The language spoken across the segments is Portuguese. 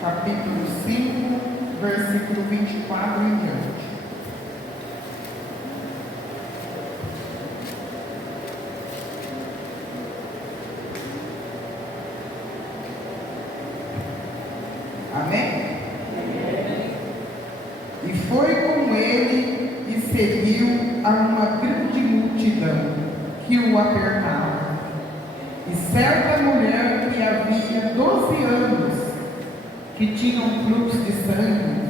capítulo 5, versículo 24 em diante. Amém? E foi com ele e seguiu a uma grande multidão que o apertava. E certa mulher que havia 12 anos, que tinha um fluxo de sangue,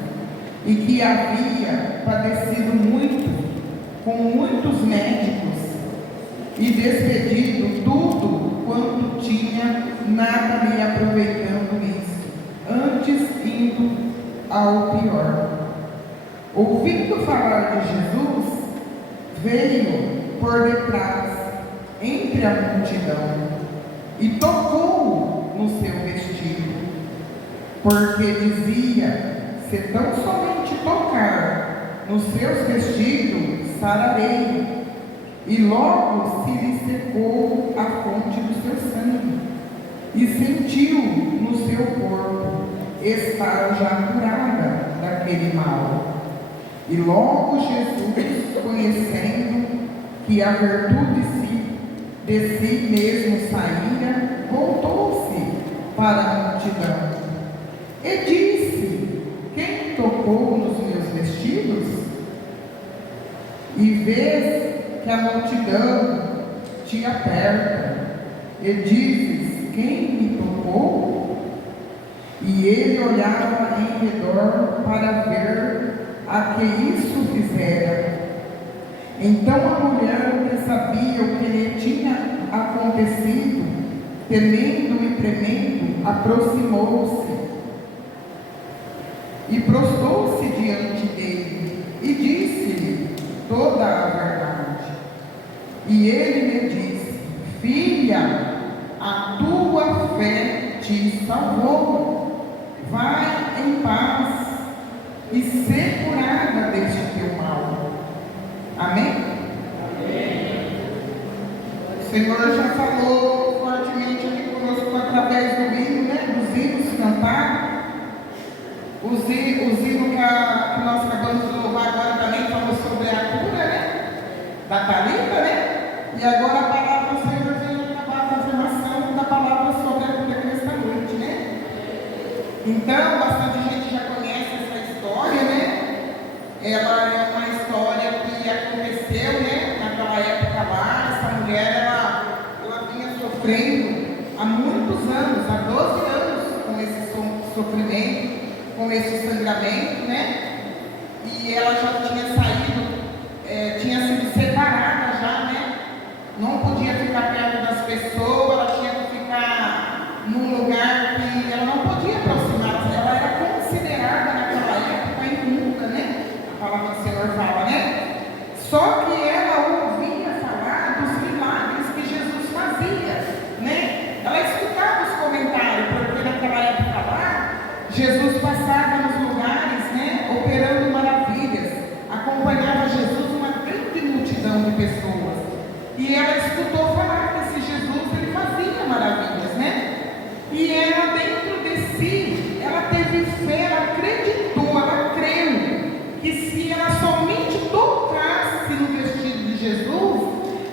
e que havia padecido muito, com muitos médicos, e despedido tudo quanto tinha, nada lhe aproveitando isso, antes indo ao pior. Ouvindo falar de Jesus, veio por detrás, entre a multidão, e tocou no seu vestido, porque dizia: se tão somente tocar nos seus vestidos, sararei. E logo se lhe secou a fonte do seu sangue, e sentiu no seu corpo estar já curada daquele mal. E logo Jesus, conhecendo que a virtude de si mesmo saíra, voltou-se para a multidão e disse: quem tocou nos meus vestidos? E vês que a multidão te aperta, e dizes: quem me tocou? E ele olhava em redor para ver a que isso fizera. Então a mulher, que sabia o que lhe tinha acontecido, temendo e tremendo, aproximou-se e prostou-se diante dele e disse-lhe toda a verdade. E ele lhe disse: filha, a tua fé te salvou, vai em paz e ser curada deste teu mal. Amém? Amém. O Senhor já falou fortemente aqui conosco através do hino, dos hinos cantados. Os hinos que nós acabamos de louvar agora também falou sobre a cura, da Talita, E agora a palavra do Senhor vem acabar com a afirmação da palavra sobre a cura nesta noite, Então, bastante gente já conhece essa história, Ela é uma história que aconteceu, naquela época lá. Essa mulher, ela vinha sofrendo há muitos anos, há 12 anos, com esse sofrimento, com esse sangramento, E ela já tinha saído, tinha sido separada já, Não podia ficar perto das pessoas, ela tinha que ficar num lugar que ela não podia aproximar, ela era considerada naquela época imunda, A palavra do Senhor fala, Só que ela ouvia falar dos milagres que Jesus fazia, Ela escutava os comentários, porque naquela época lá, Jesus passava nos lugares, operando maravilhas, acompanhava Jesus uma grande multidão de pessoas. E ela escutou falar que esse Jesus, ele fazia maravilhas, E ela, dentro de si, ela teve fé, ela acreditou, ela creu que se ela somente tocasse no vestido de Jesus,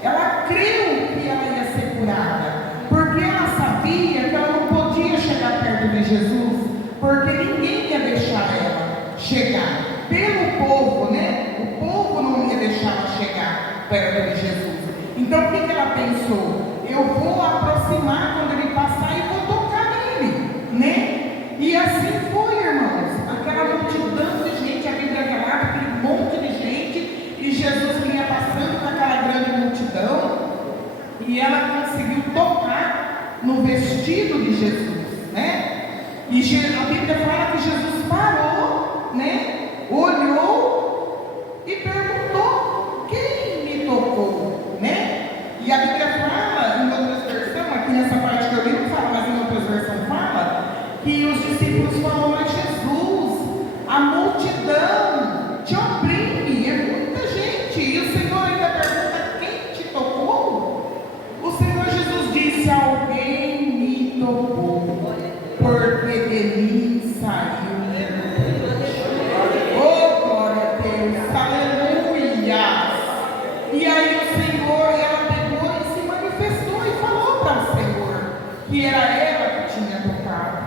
ela creu que ela ia ser curada, porque ela sabia que ela não podia chegar perto de Jesus, porque ninguém ia deixar ela chegar, pelo povo, O povo não ia deixar ela chegar perto de Jesus. Então o que ela pensou? Eu vou aproximar quando ele passar e vou tocar nele, E assim foi, irmãos. Aquela multidão de gente, a Bíblia relata aquele monte de gente, e Jesus vinha passando com aquela grande multidão, e ela conseguiu tocar no vestido de Jesus, E a Bíblia fala que Jesus parou, Olhou e perguntou: quem me tocou, E a Bíblia fala, em outras versões, aqui nessa parte que eu li não fala, mas em outras versões fala, que os discípulos falaram: mas Jesus, a multidão te oprime, é muita gente, e o Senhor ainda pergunta: quem te tocou? O Senhor Jesus disse: alguém me tocou, porque de mim saiu saiu. Oh, glória a Deus, aleluia. E aí o Senhor, ela pegou e se manifestou e falou para o Senhor que era ela que tinha tocado.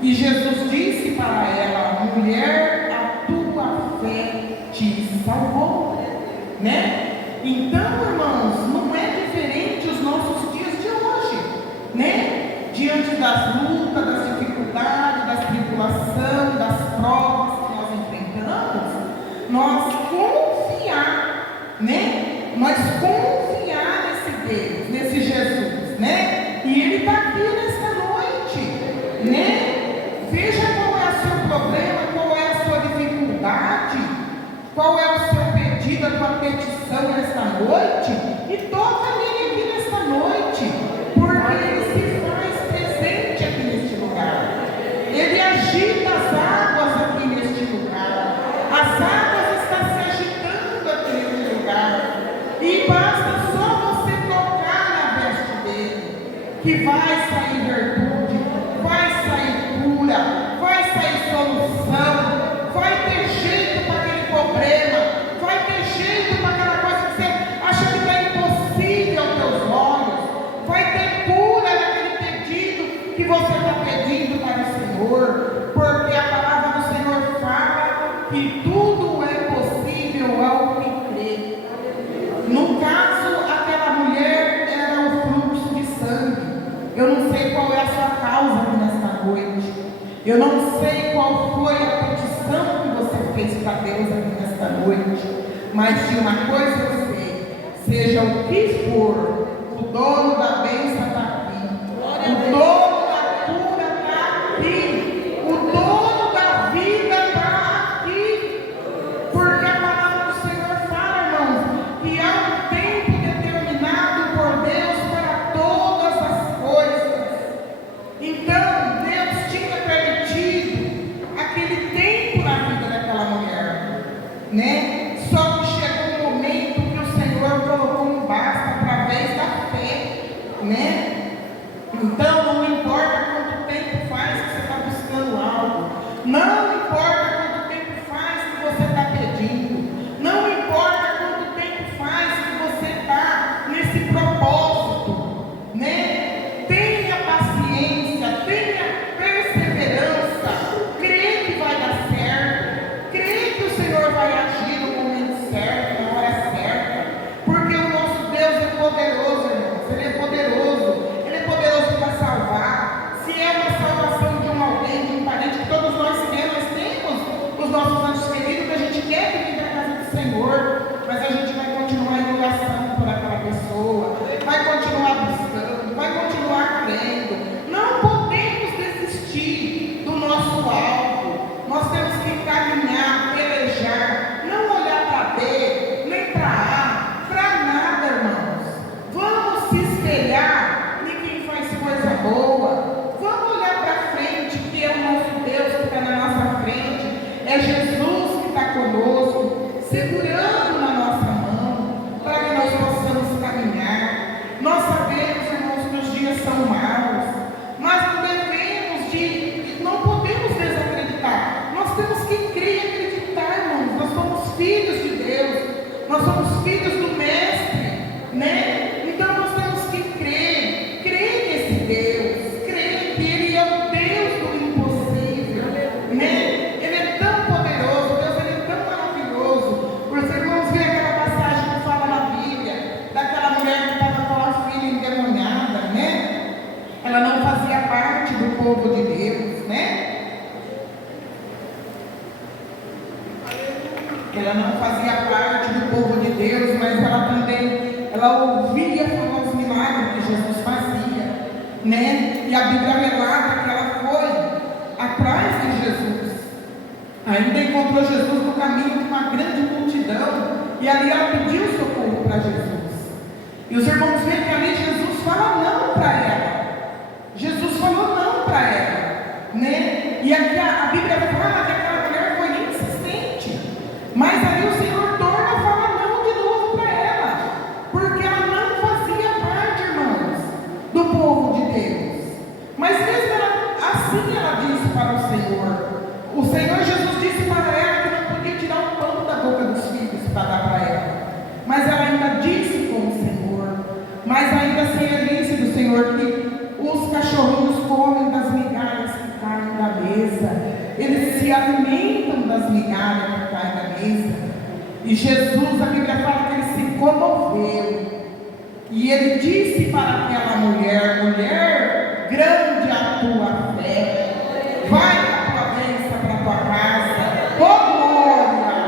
E Jesus disse para ela: mulher, a tua fé te salvou, né? Então, irmãos, não é diferente os nossos dias de hoje, né? Diante das lutas, das dificuldades, das tribulações, das provas que nós enfrentamos, nós confiar, né? Nós confiar nesse Deus, nesse Jesus, né? E Ele está aqui nesta noite, né? Veja qual é o seu problema, qual é a sua dificuldade, qual é o seu pedido, a tua petição nesta noite, e toca nele aqui nesta noite, porque Ele se faz presente aqui neste lugar. Ele agita as águas aqui neste lugar. As águas estão se agitando aqui neste lugar. E basta só você tocar na veste dele, que vai sair virtude, vai sair cura, vai sair solução, vai ter jeito para aquele problema, vai ter jeito para aquela coisa que você acha que está impossível aos teus olhos, vai ter cura naquele pedido que você está pedindo para o Senhor, porque a palavra do Senhor fala que tudo é possível ao que crê. No caso, aquela mulher era o fluxo de sangue. Eu não sei qual é a sua causa aqui nesta noite. Eu não sei qual foi a petição que você fez para Deus aqui nesta noite. Mas de uma coisa eu sei: seja o que for, o dono da bênção está aqui. O dono da cura está aqui. O dono da vida está aqui. Porque a palavra do Senhor fala, irmãos, que há um tempo determinado por Deus para todas as coisas. Então, Deus tinha permitido aquele tempo na vida daquela mulher, né? Só que chegou um momento que o Senhor colocou um basta através da fé, né? Então, não importa quanto tempo faz que você está buscando algo, não importa quanto tempo faz que você está pedindo, não importa quanto tempo faz que você está nesse propósito, né? Tenha paciência, tenha perseverança, crê que vai dar certo, crê que o Senhor vai agir no momento certo, na hora certa, porque o nosso Deus é poderoso, irmãos. Ele é poderoso para salvar. Se é uma salvação de alguém, de um parente, que todos nós temos os nossos anjos queridos, que a gente quer que venha da casa do Senhor, mas a gente vai continuar em oração por aquela pessoa, vai continuar buscando, vai continuar crendo. Não podemos desistir do nosso alvo. Nós temos que caminhar, pelejar, não olhar para B, nem para A, para nada, irmãos. Vamos se espelhar em quem faz coisa boa. Vamos olhar para frente, que é o nosso Deus que está na nossa frente. É Jesus que está conosco, segurando na nossa mão, para que nós possamos caminhar. Nós sabemos, irmãos, que os dias são maus, mas não podemos desacreditar. Nós temos que crer e acreditar, irmãos. Nós somos filhos de Deus, nós somos filhos do Mestre, né? Então nós temos que crer nesse Deus, crer que Ele é o Deus do impossível, né? Ele é tão poderoso, Deus, Ele é tão maravilhoso. Os irmãos veem aquela passagem que fala na Bíblia, daquela mulher que estava com a filha endemoniada, né? Ela não fazia parte do povo de Deus, né? Ela não fazia parte do povo de Deus, mas ela ouvia falar os milagres que Jesus fazia, né? E a Bíblia relata que ela foi atrás de Jesus. Ainda encontrou Jesus no caminho de uma grande multidão, e ali ela pediu socorro para Jesus. E os irmãos veem que ali Jesus fala não para ela. Jesus falou não para ela, né? E aqui a Bíblia fala que aquela mulher foi insistente, mas ali o Senhor torna a falar não de novo para ela, porque ela não fazia parte, irmãos, do povo de Deus. Mas mesmo assim ela disse para o Senhor: se alimentam das migalhas que caem da mesa. E Jesus, a Bíblia fala que ele se comoveu. E ele disse para aquela mulher: mulher, grande a tua fé, vai a tua bênção para a tua casa. Oh glória!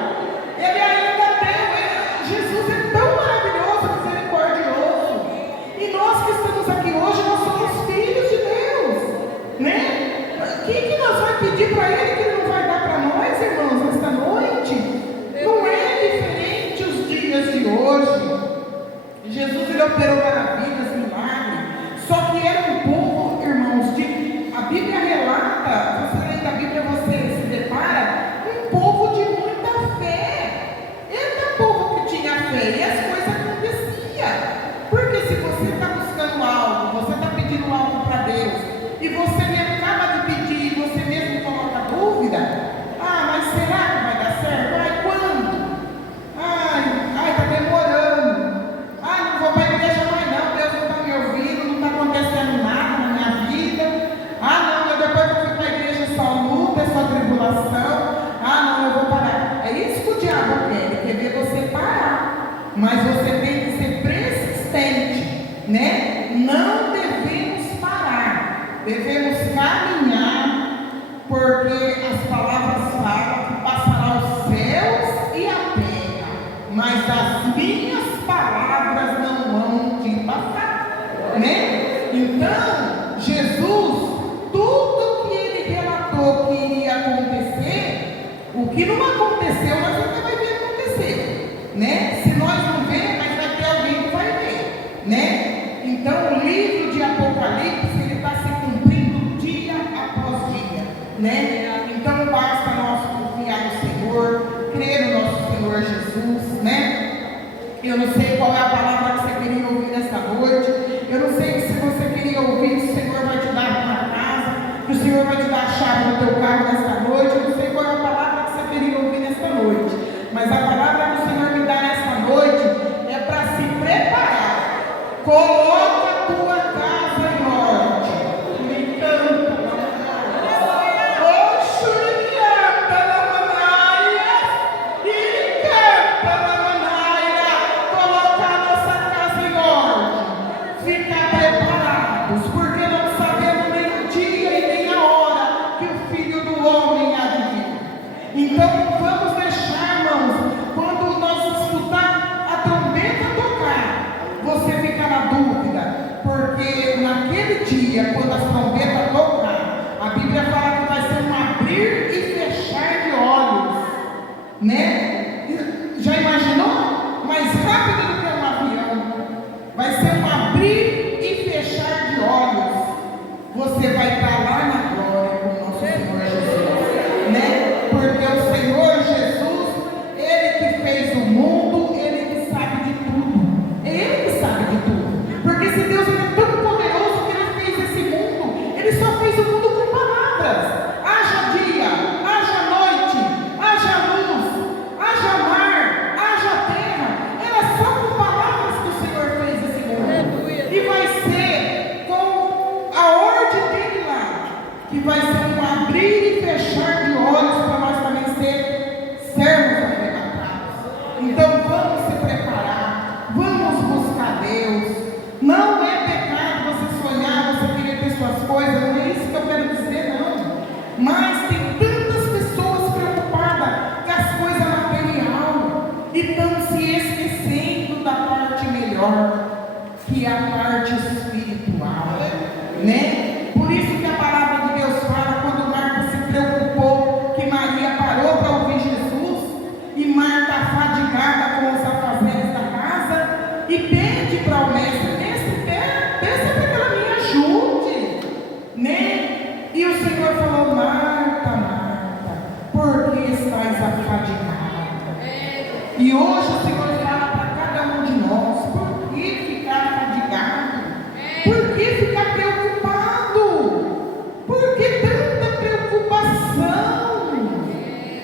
Ele ainda deu. Jesus é tão maravilhoso, misericordioso. E nós que estamos aqui hoje, nós somos filhos de Deus, né? O que nós vamos pedir para Ele que Ele não vai dar para nós, irmãos, nesta noite? Não é diferente os dias de hoje. Jesus, ele operou maravilhas, milagres. Só que era um povo, irmãos, a Bíblia relata, você lê da Bíblia, você se depara, um povo de muita fé. Era um povo que tinha fé e as coisas aconteciam. Porque se você está buscando algo, você está pedindo algo para Deus, e você me acaba de pedir, e você mesmo coloca dúvida: ah, mas será que vai dar certo? Ai, quando? Ai, está demorando. Ai, não vou para a igreja mais não, Deus não está me ouvindo, não está acontecendo nada na minha vida. Ah, não, eu depois que eu fui para a igreja só luta, é só tribulação. Ah, não, eu vou parar. É isso que o diabo quer, ele quer ver você parar. Mas você tem que ser persistente, né? Não devemos parar, devemos caminhar, porque as palavras falam que passará os céus e a terra, mas as minhas palavras não vão te passar, né? Então, Jesus, tudo que ele relatou que iria acontecer, o que não aconteceu, nós nunca vai ver acontecer, né? Se nós não ver, mas vai ter alguém que vai ver, né? Então, o livro de Apocalipse, ele está se cumprindo dia após dia, né? Então, basta nós confiar no Senhor, crer no nosso Senhor Jesus, né? Eu não sei qual é a palavra que você queria ouvir nesta noite. Eu não sei se você queria ouvir que o Senhor vai te dar uma casa, que o Senhor vai te dar a chave do teu carro nesta noite. Eu não sei qual é a palavra que você queria ouvir nesta noite. Mas a palavra que o Senhor me dá nesta noite é para se preparar. Coloca a tua casa em ordem. Me canta. Ficar preparados, porque não sabemos nem o dia e nem a hora que o Filho do Homem há de vir. Então vamos deixar, irmãos, quando nós escutar a trombeta tocar, você fica na dúvida, porque naquele dia, quando as trombetas tocar, a Bíblia fala que vai ser um abrir e fechar de olhos, né? Já imaginou? Mais rápido do que um avião. Vai ser um abrir e fechar de olhos. Você vai estar lá na glória com o nosso Senhor Jesus, né? Porque o Senhor Jesus, Ele que fez o mundo, Ele que sabe de tudo. É Ele que sabe de tudo. Porque se Deus é tão poderoso que Ele fez esse mundo, Ele só fez o mundo com palavras. Haja dia, haja noite, haja luz, haja mar, haja terra. Era só com palavras que o Senhor fez esse mundo. E vai ser com a ordem dele lá, que vai ser um abrir e fechar de olhos para nós também ser servos arrebatados. Então vamos se preparar, vamos buscar Deus. Não é pecado você sonhar, você querer ter suas coisas, não é isso que eu quero dizer, não. Mas tem tantas pessoas preocupadas com as coisas materiais e estão se esquecendo da parte melhor, que é a parte espiritual, né? Por isso que a palavra de Deus fala, quando Marta se preocupou, que Maria parou para ouvir Jesus, e Marta fadigada com os afazeres da casa, e pede para o mestre: peça para que ela me ajude, né? E o Senhor falou: Marta, Marta, por que estás afadigada? E hoje o Senhor fala para cada um de nós: por que ficar fadigado? Por que ficar preocupado? Por que tanta preocupação?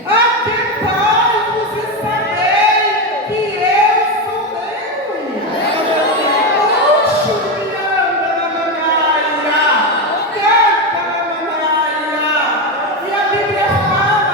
Até paz você saber que eu sou Deus. E a Bíblia fala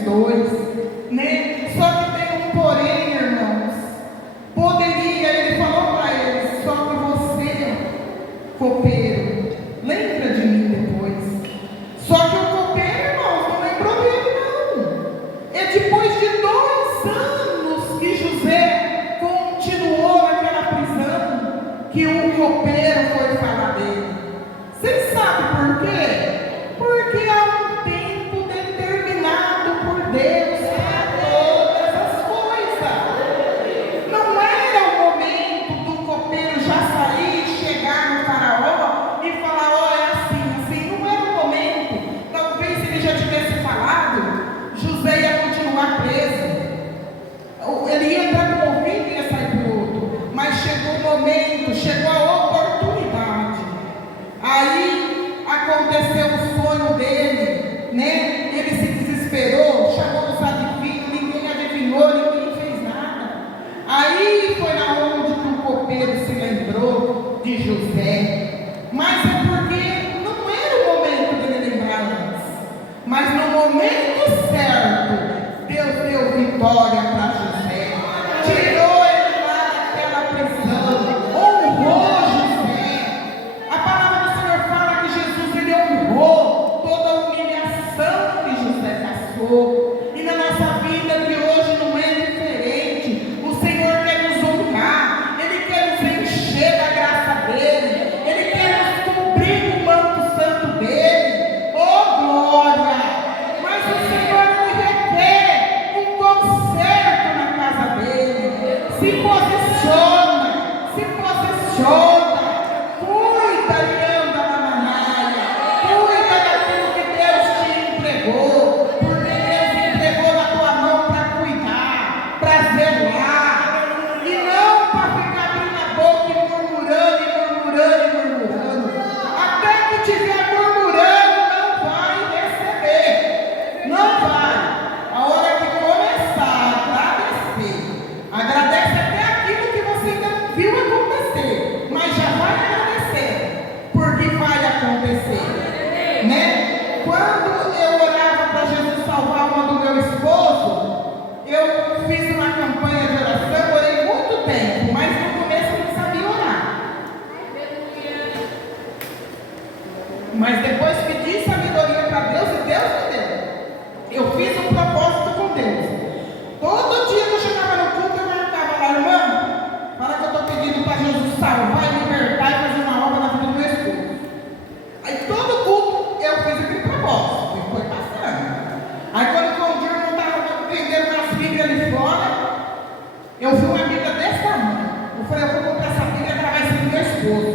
esses dois, né? Só que tem um porém, irmãos. Poderia, ele falou para eles, só que você, copeiro, lembra de mim depois. Só que o copeiro, irmãos, não lembrou dele, não. É depois de 2 anos que José continuou naquela prisão, que o copeiro foi falar dele. Vocês sabem por quê? Porque há um tempo determinado por Deus para todas as coisas. Não era o momento do copeiro já sair e chegar no faraó e falar, ó, é assim. Não era o momento. Talvez ele já tivesse falado, José ia continuar preso. Ele ia entrar no ouvido e ia sair para o outro. Mas chegou o momento, chegou a oportunidade. Aí aconteceu o sonho dele, né? Ele se desesperou, chamou os adivinhos, ninguém adivinhou, ninguém fez nada. Aí foi na onde que o copeiro se lembrou de José. Mas é porque não era o momento dele lembrar antes. Mas no momento certo, Deus deu vitória para José. Tirou ele lá daquela prisão, honrou José. A palavra do Senhor fala que Jesus, ele honrou toda a humilhação que José passou. E na nossa vida de hoje não é diferente. O Senhor quer nos honrar, Ele quer nos encher da graça dEle, Ele quer nos cobrir com o manto santo dEle. Oh glória! Mas o Senhor, Ele requer um conserto na casa dEle. Se posiciona, cuida e anda na manalha, cuida daquilo que Deus te entregou, porque Deus entregou na tua mão para cuidar, para zelar, e não para ficar abrindo a boca e murmurando. Até que estiver murmurando, não vai receber, não vai. A hora que começar a agradece até aquilo que você ainda não viu acontecer, mas já vai agradecer, porque vai acontecer, né? Quando eu orava para Jesus salvar uma do meu esposo, eu fiz uma campanha de oração, orei muito tempo, mas no começo eu não sabia orar. Mas depois pedi sabedoria para Deus e Deus me deu. Eu fiz um propósito com Deus. Todo dia que eu chegava no culto, eu marcava lá, irmão, para que eu estou pedindo para Jesus salvar e libertar e fazer uma obra na vida do meu esposo. Aí todo culto eu fiz aquele propósito, e foi passando. Aí quando foi um dia eu não estava vendendo umas Bíblias ali fora, eu vi uma Bíblia desse tamanho. Eu falei, eu vou comprar essa Bíblia que ela vai ser do meu esposo.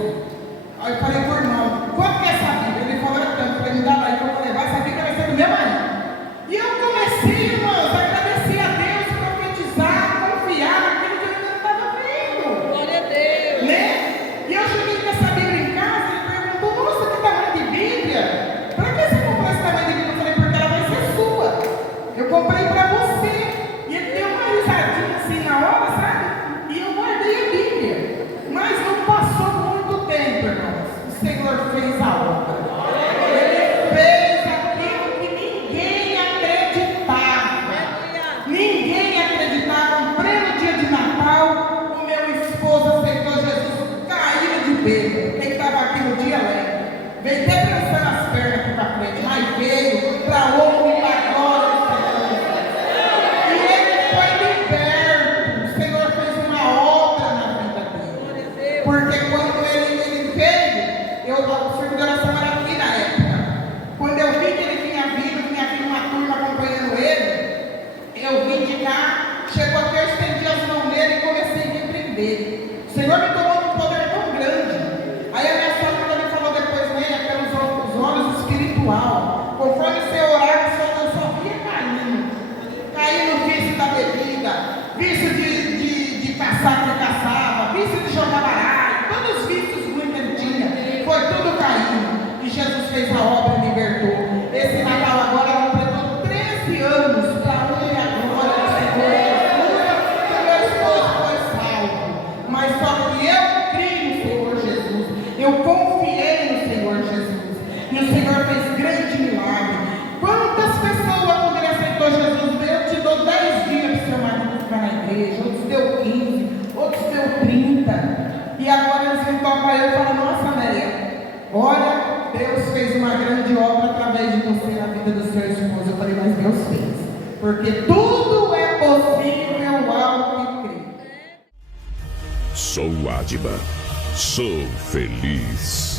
Aí eu falei pro irmão, quanto que é essa Bíblia? Ele falou, é tanto. Eu falei, me dá lá, então eu vou levar, essa Bíblia vai ser do meu marido. E eu comecei, irmãos, a agradecer a Deus, profetizar, confiar naquilo que eu ainda não estava vendo. Glória a Deus. Né? E eu cheguei com essa Bíblia em casa e ele perguntou, nossa, que tamanho de Bíblia? Para que você comprou esse tamanho de Bíblia? Eu falei, porque ela vai ser sua. Eu comprei para você. E ele deu uma risadinha assim na hora, sabe? E eu guardei a Bíblia. Mas não passou muito tempo, irmãos. O Senhor fez a obra. Ele fez aquilo que ninguém acreditava. Ninguém acreditava. No pleno dia de Natal, o meu esposo aceitou Jesus, caiu de bêbado. Quem estava aqui no dia lembra. Veio até pensando as pernas para frente, mas veio para honra e para glória do Senhor. E ele foi liberto. O Senhor fez uma obra na vida dele. Porque quando ele veio, o circo de oração era aqui na época. Quando eu vi que ele vinha vindo uma turma acompanhando ele, eu vim de cá, chegou aqui, eu estendi as mãos nele e comecei a repreender. O Senhor me tomou um poder tão grande. Aí a minha sogra me falou depois, né, pelos olhos espiritual. Conforme você orava, eu só via caindo vício da bebida, vício de caçar que caçava, vício de jogar baralho, todos os vícios ruins que ele tinha, foi tudo caindo. E Jesus fez a obra e libertou. Esse Natal agora completou 13 anos para a honra e a glória do Senhor Jesus, que meu esposo foi salvo. Mas só que eu criei no Senhor Jesus, eu confiei no Senhor Jesus, e o Senhor fez grande milagre. Quantas pessoas, quando ele aceitou Jesus, toca eu e fala, nossa, Néia, olha, Deus fez uma grande obra através de você na vida do seu esposo. Eu falei, mas Deus fez. Porque tudo é possível ao que crê. Sou Adba, sou feliz.